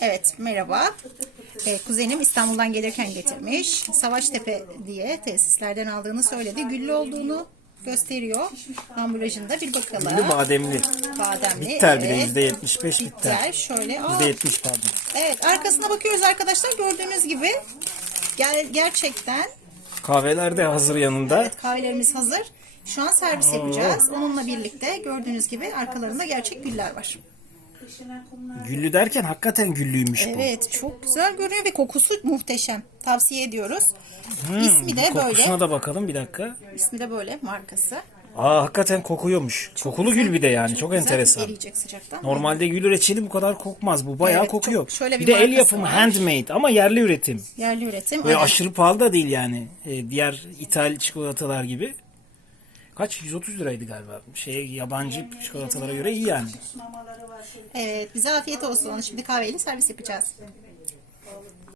Evet merhaba. Ee, kuzenim İstanbul'dan gelirken getirmiş. Savaştepe diye tesislerden aldığını söyledi. Güllü olduğunu gösteriyor. Ambalajında bir bakalım. Güllü bademli. Bademli. Bitter bir de evet. %75 bitter. Bitter. Şöyle. Aa, %70 pardon. evet arkasına bakıyoruz arkadaşlar. Gördüğünüz gibi gel, gerçekten Kahveler de hazır yanında. kahvelerimiz hazır. Şu an servis yapacağız. Onunla birlikte gördüğünüz gibi arkalarında gerçek güller var. Güllü derken hakikaten güllüymüş bu. Evet çok güzel görünüyor ve kokusu muhteşem. Tavsiye ediyoruz. İsmi de böyle. Kokusuna da bakalım bir dakika. İsmi de böyle markası. Aa hakikaten kokuyormuş. Kokulu gül bir de yani. Çok, Güzel, enteresan. Eriyecek sıcaktan. Normalde gül reçeli bu kadar kokmaz. Bu bayağı Evet, kokuyor. çok- şöyle bir bir de el yapımı var. handmade ama yerli üretim. Yerli üretim. Böyle evet. aşırı pahalı da değil yani. Ee, diğer ithal çikolatalar gibi. Kaç? 130 liraydı galiba. Şey yabancı çikolatalara göre iyi yani. Evet bize afiyet olsun. Şimdi kahveyle servis yapacağız.